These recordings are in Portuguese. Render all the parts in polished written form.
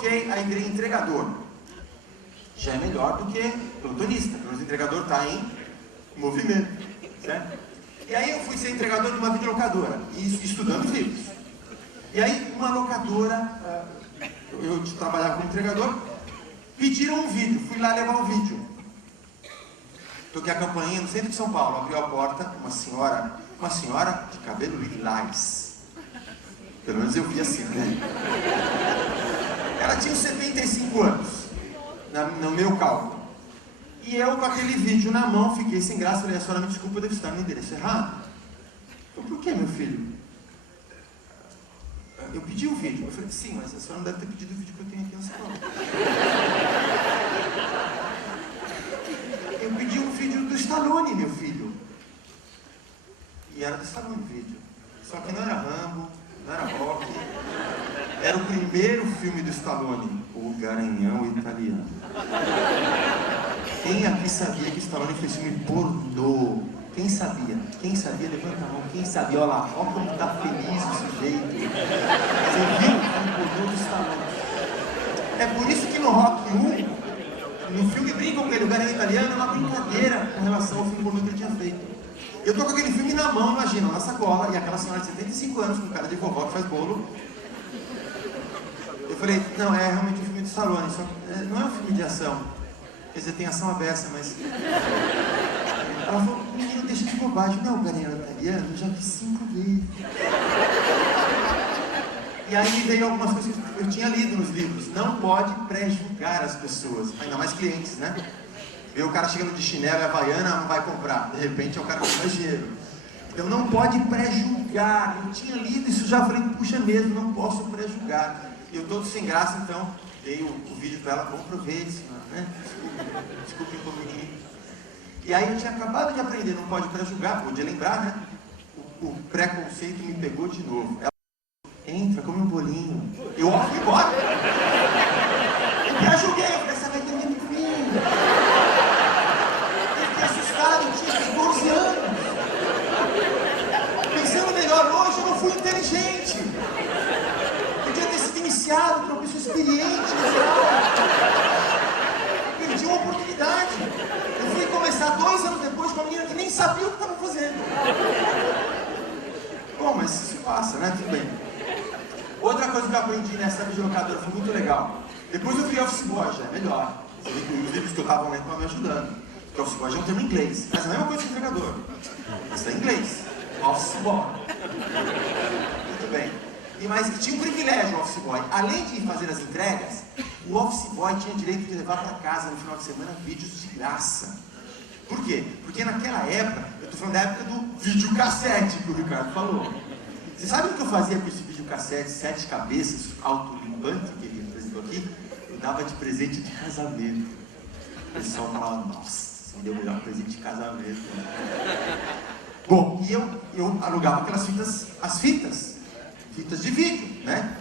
ok, aí virei entregador. Já é melhor do que plantonista, porque o entregador está em movimento, certo? E aí eu fui ser entregador de uma videolocadora, estudando livros. E aí uma locadora, eu trabalhava como entregador, pediram um vídeo, fui lá levar o vídeo. Toquei a campainha no centro de São Paulo, abriu a porta, uma senhora de cabelo lilás. Pelo menos eu vi assim, né? Ela tinha uns 75 anos, no meu cálculo. E eu, com aquele vídeo na mão, fiquei sem graça. Falei, a senhora me desculpa, eu devo estar no endereço errado. Eu, por que, meu filho? Eu pedi o vídeo. Eu falei, sim, mas a senhora não deve ter pedido o vídeo que eu tenho aqui na sala. Eu pedi um vídeo do Stallone, meu filho. E era do Stallone o vídeo. Só que não era Rambo, não era Rock. Era o primeiro filme do Stallone, O Garanhão Italiano. Quem aqui sabia que o Stallone fez filme pornô? Quem sabia? Quem sabia? Levanta a mão. Quem sabia? Olha lá, olha como tá feliz o sujeito. Você viu o filme pornô do Stallone? É por isso que no Rock 1, no filme brincam com ele, O Garanhão Italiano é uma brincadeira com relação ao filme pornô que ele tinha feito. Eu tô com aquele filme na mão, imagina, na sacola, e aquela senhora de 75 anos, com cara de vovó que faz bolo. Eu falei, não, é realmente um filme do Stallone, só não é um filme de ação. Quer dizer, tem ação aberta, mas... Ela falou, menino, deixa de bobagem. Não, o Garanhão Italiano, eu já vi 5 vezes. E aí me veio algumas coisas que eu tinha lido nos livros. Não pode pré-julgar as pessoas, ainda mais clientes, né? Vê o cara chegando de chinelo e havaiana, não vai comprar. De repente é o cara com mais dinheiro. Então não pode pré-julgar. Eu tinha lido isso já, falei, puxa mesmo, não posso pré-julgar. E eu todo sem graça, então, dei o vídeo para ela, bom proveito, senhora, né? Desculpe o menino. E aí eu tinha acabado de aprender, não pode pré-julgar, podia lembrar, né? O preconceito me pegou de novo. Ela entra, come um bolinho. Eu fui embora. Eu pré-julguei, eu falei, essa vai ter muito filho. Eu fiquei assustado, eu tinha 14 anos. Pensando melhor hoje, eu não fui inteligente. Podia ter sido iniciado por uma pessoa experiente, perdi uma oportunidade. Eu fui começar 2 anos depois com uma menina que nem sabia o que estava fazendo. Bom, mas isso passa, né? Tudo bem. Outra coisa que eu aprendi nessa videolocadora foi muito legal. Depois eu virei office boy, já é melhor. Você vê que os livros que eu estava lendo estavam me ajudando. Porque office boy já é um termo em inglês. Mas a mesma coisa que entregador. Isso é em inglês. Office boy. Muito bem. Mas tinha um privilégio o office boy. Além de fazer as entregas, o office boy tinha direito de levar para casa no final de semana vídeos de graça. Por quê? Porque naquela época, eu estou falando da época do videocassete que o Ricardo falou. Você sabe o que eu fazia com esse videocassete 7 cabeças, autolimpante, que ele apresentou aqui? Eu dava de presente de casamento. O pessoal falava, nossa, você me deu o melhor presente de casamento. Bom, e eu alugava aquelas fitas, as fitas de vídeo, né?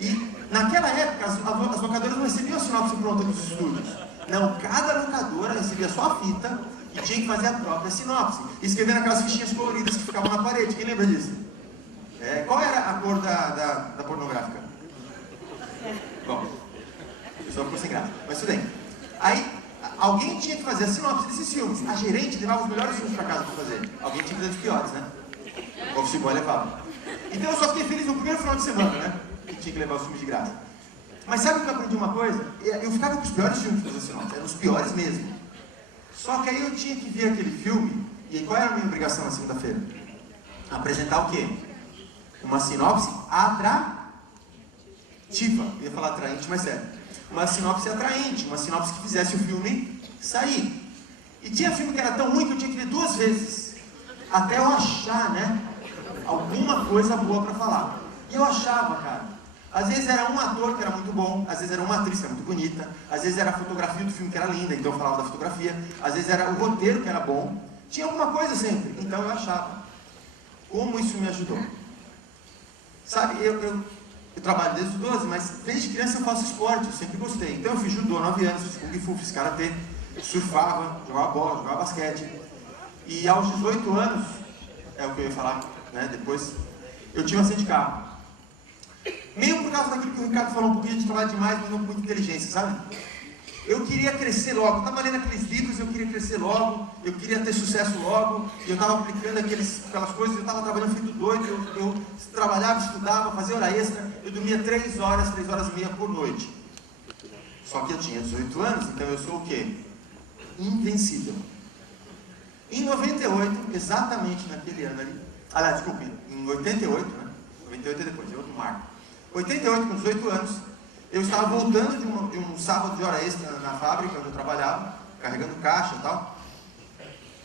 E naquela época as locadoras não recebiam a sinopse pronta dos estúdios. Não, cada locadora recebia só a fita e tinha que fazer a própria sinopse. Escrevendo aquelas fichinhas coloridas que ficavam na parede. Quem lembra disso? Qual era a cor da pornográfica? Bom, o pessoal ficou sem graça, mas tudo bem. Aí, alguém tinha que fazer a sinopse desses filmes. A gerente levava os melhores filmes para casa para fazer. Alguém tinha que fazer os piores, né? O office boy levava. Então eu só fiquei feliz no primeiro final de semana, né? Que tinha que levar os filmes de graça. Mas sabe o que eu aprendi uma coisa? Eu ficava com os piores filmes para fazer sinopse, eram os piores mesmo. Só que aí eu tinha que ver aquele filme, e qual era a minha obrigação na segunda-feira? Apresentar o quê? Uma sinopse atrativa. Eu ia falar atraente, mas sério. Uma sinopse atraente, uma sinopse que fizesse o filme sair. E tinha filme que era tão ruim que eu tinha que ver 2 vezes. Até eu achar, né? Alguma coisa boa pra falar. E eu achava, cara. Às vezes era um ator que era muito bom, às vezes era uma atriz que era muito bonita, às vezes era a fotografia do filme que era linda, então eu falava da fotografia, às vezes era o roteiro que era bom. Tinha alguma coisa sempre, então eu achava. Como isso me ajudou? Sabe, eu trabalho desde os 12, mas desde criança eu faço esporte, eu sempre gostei. Então eu fiz judô 9 anos, fiz kung fu, fiz karatê, surfava, jogava bola, jogava basquete. E aos 18 anos, é o que eu ia falar, né, depois, eu tinha um acidente de carro. Meio por causa daquilo que o Ricardo falou, um pouquinho de trabalho demais, mas não com muita inteligência, sabe? Eu queria crescer logo, eu estava lendo aqueles livros, eu queria crescer logo, eu queria ter sucesso logo, eu estava aplicando aquelas coisas, eu estava trabalhando feito doido, eu trabalhava, estudava, fazia hora extra, eu dormia 3 horas e meia por noite. Só que eu tinha 18 anos, então eu sou o quê? Invencível. Em 98, exatamente naquele ano ali, aliás, desculpe, em 88, né? 98 é depois, é outro marco. 88, com 18 anos, eu estava voltando de um sábado de hora extra na fábrica onde eu trabalhava, carregando caixa e tal,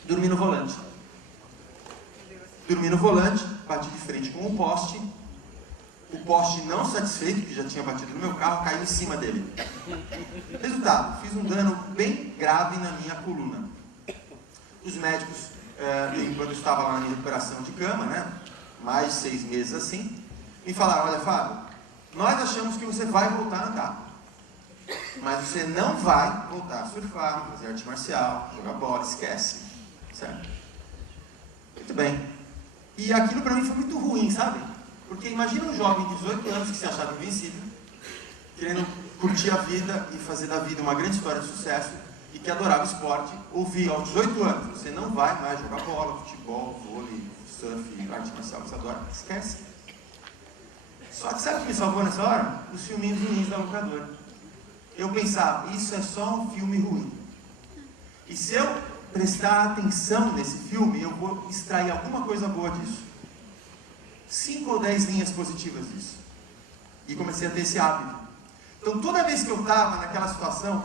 dormi no volante. Dormi no volante, bati de frente com um poste. O poste, não satisfeito, que já tinha batido no meu carro, caiu em cima dele. Resultado, fiz um dano bem grave na minha coluna. Os médicos, quando eu estava lá na minha recuperação de cama, né, mais de 6 meses assim, me falaram: olha, Fábio, nós achamos que você vai voltar a andar, mas você não vai voltar a surfar, fazer arte marcial, jogar bola, esquece, certo? Muito bem. E aquilo para mim foi muito ruim, sabe? Porque imagina um jovem de 18 anos que se achava invencível, querendo curtir a vida e fazer da vida uma grande história de sucesso, e que adorava esporte, ouvir aos 18 anos: você não vai mais jogar bola, futebol, vôlei, surf, arte marcial, você adora, esquece. Só que sabe o que me salvou nessa hora? Os filminhos ruins da locadora. Eu pensava, isso é só um filme ruim. E se eu prestar atenção nesse filme, eu vou extrair alguma coisa boa disso. 5 ou 10 linhas positivas disso. E comecei a ter esse hábito. Então toda vez que eu estava naquela situação,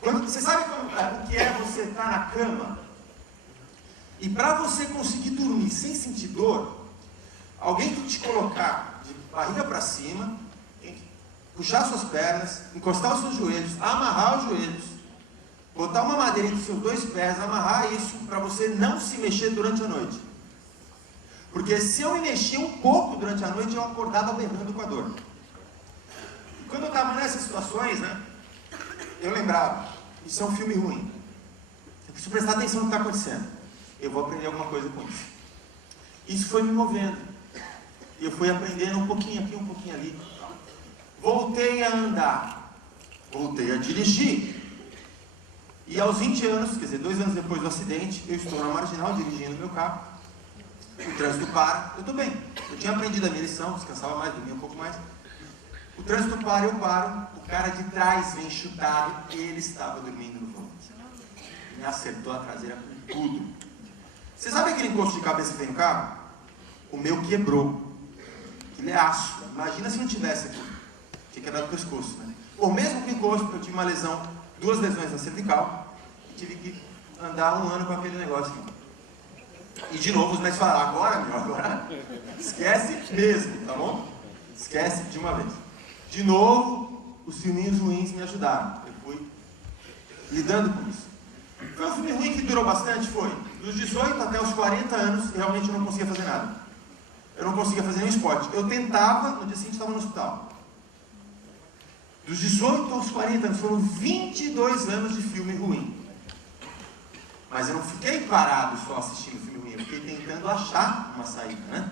você sabe o que é você estar na cama? E para você conseguir dormir sem sentir dor, alguém tem que te colocar de barriga para cima, tem que puxar suas pernas, encostar os seus joelhos, amarrar os joelhos, botar uma madeira entre os seus 2 pés, amarrar isso para você não se mexer durante a noite. Porque se eu me mexer um pouco durante a noite, eu acordava berrando com a dor. E quando eu estava nessas situações, né, eu lembrava, isso é um filme ruim. Eu preciso prestar atenção no que está acontecendo. Eu vou aprender alguma coisa com isso. Isso foi me movendo. E eu fui aprendendo um pouquinho aqui, um pouquinho ali. Voltei a andar. Voltei a dirigir. E aos 20 anos, quer dizer, 2 anos depois do acidente, eu estou na Marginal dirigindo meu carro. O trânsito para, eu estou bem. Eu tinha aprendido a minha lição, descansava mais, dormia um pouco mais. O trânsito para, eu paro. O cara de trás vem chutado e ele estava dormindo no volante. Me acertou a traseira com tudo. Você sabe aquele encosto de cabeça que tem no carro? O meu quebrou. Aquilo é aço. Imagina se não tivesse aqui. Tinha quebrado o pescoço, né? Ou mesmo com o encosto, eu tive uma lesão, 2 lesões na cervical, e tive que andar 1 ano com aquele negócio aqui. E de novo os médicos falaram: agora esquece mesmo, tá bom? Esquece de uma vez. De novo, os filminhos ruins me ajudaram. Eu fui lidando com isso. Foi um filme ruim que durou bastante? Foi. Dos 18 até os 40 anos, realmente eu não conseguia fazer nada. Eu não conseguia fazer nenhum esporte. Eu tentava, no dia seguinte estava no hospital. Dos 18 aos 40 anos, foram 22 anos de filme ruim. Mas eu não fiquei parado só assistindo filme ruim, eu fiquei tentando achar uma saída, né?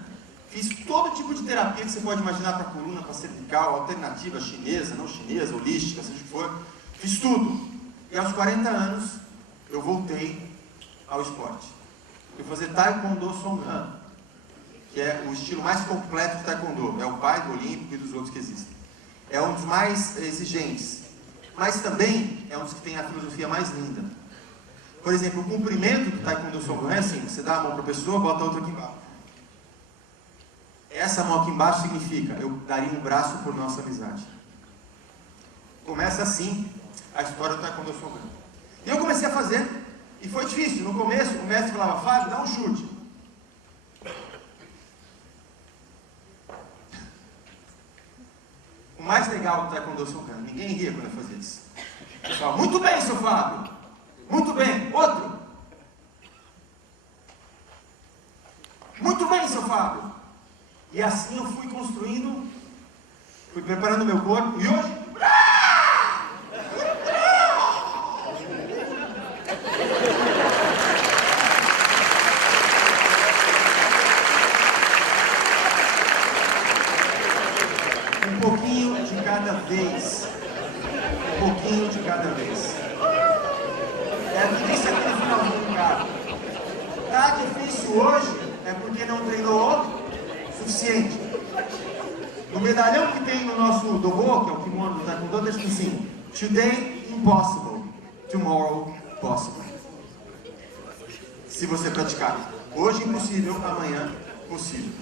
Fiz todo tipo de terapia que você pode imaginar para coluna, para cervical, alternativa, chinesa, não chinesa, holística, seja o que for. Fiz tudo. E aos 40 anos, eu voltei ao esporte. Eu fui fazer Taekwondo Songhan, que é o estilo mais completo de Taekwondo. É o pai do Olímpico e dos outros que existem. É um dos mais exigentes, mas também é um dos que tem a filosofia mais linda. Por exemplo, o cumprimento do Taekwondo Songhan é assim: você dá a mão para a pessoa, bota a outra aqui embaixo. Essa mão aqui embaixo significa: eu daria um braço por nossa amizade. Começa assim a história do Taekwondo Songhan. E eu comecei a fazer, e foi difícil. No começo, o mestre falava: Fábio, dá um chute. O mais legal do Taekwondo Songhan, ninguém ria quando eu fazia isso. Eu falava: muito bem, seu Fábio. Muito bem. Outro. Muito bem, seu Fábio. E assim eu fui construindo, fui preparando meu corpo, e hoje... cada vez. Um pouquinho de cada vez. É o que disse aqui no finalzinho do carro. Tá difícil hoje, é porque não treinou o suficiente. No medalhão que tem no nosso dobo, que é o kimono do Taekwondo, está escrito assim: Today impossible, tomorrow possible. Se você praticar. Hoje impossível, amanhã possível.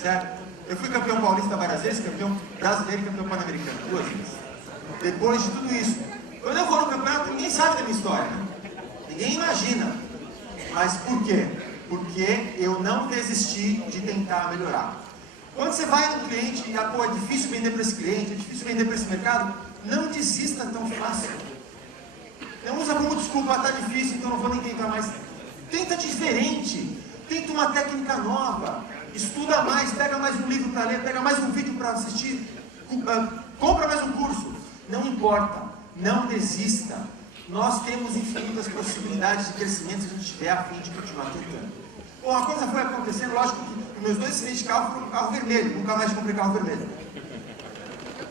Certo? Eu fui campeão paulista várias vezes, campeão brasileiro e campeão pan-americano, 2 vezes. Depois de tudo isso, quando eu vou no campeonato, ninguém sabe da minha história, né? Ninguém imagina. Mas por quê? Porque eu não desisti de tentar melhorar. Quando você vai no cliente e, pô, é difícil vender para esse cliente, é difícil vender para esse mercado, não desista tão fácil. Não usa como desculpa, tá difícil, então não vou nem tentar mais. Tenta diferente, tenta uma técnica nova, estuda mais, pega mais um livro para ler, pega mais um vídeo para assistir, compra mais um curso. Não importa, não desista. Nós temos infinitas possibilidades de crescimento se a gente estiver a fim de continuar tentando. Bom, a coisa foi acontecendo, lógico que meus 2 acidentes de carro foram com carro vermelho, nunca mais comprei carro vermelho.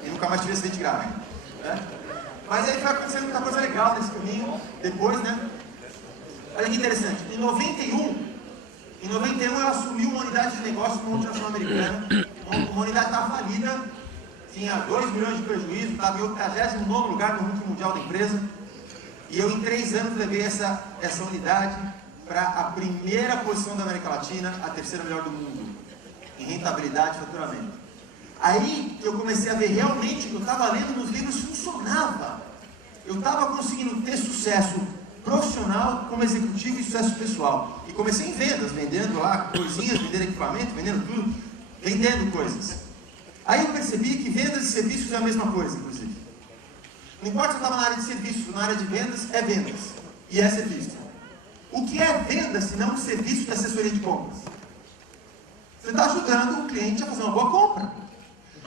E nunca mais tive acidente grave. Né? Mas aí foi acontecendo muita coisa legal nesse caminho, depois, né? Olha que interessante, em 91 eu assumi uma unidade de negócio numa multinacional americana, uma unidade estava falida, tinha 2 milhões de prejuízo, estava em 89º lugar no ranking mundial da empresa, e eu em 3 anos levei essa unidade para a primeira posição da América Latina, a 3ª melhor do mundo, em rentabilidade e faturamento. Aí eu comecei a ver realmente o que eu estava lendo nos livros funcionava. Eu estava conseguindo ter sucesso profissional como executivo e sucesso pessoal. E comecei em vendas, vendendo lá coisinhas, vendendo equipamento, vendendo tudo, vendendo coisas. Aí eu percebi que vendas e serviços é a mesma coisa, inclusive. Não importa se eu estava na área de serviços, na área de vendas, é vendas. E é serviço. O que é venda, se não um serviço de assessoria de compras? Você está ajudando o cliente a fazer uma boa compra.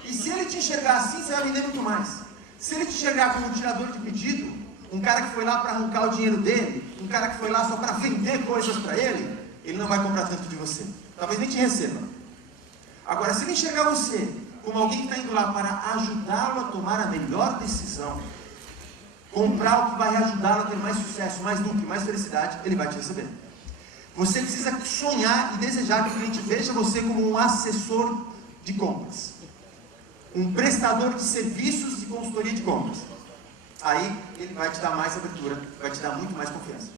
E se ele te enxergar assim, você vai vender muito mais. Se ele te enxergar como um tirador de pedido, um cara que foi lá para arrancar o dinheiro dele, um cara que foi lá só para vender coisas para ele não vai comprar tanto de você. Talvez nem te receba. Agora, se ele enxergar você como alguém que está indo lá para ajudá-lo a tomar a melhor decisão, comprar o que vai ajudá-lo a ter mais sucesso, mais lucro, mais felicidade, ele vai te receber. Você precisa sonhar e desejar que o cliente veja você como um assessor de compras. Um prestador de serviços de consultoria de compras. Aí ele vai te dar mais abertura, vai te dar muito mais confiança.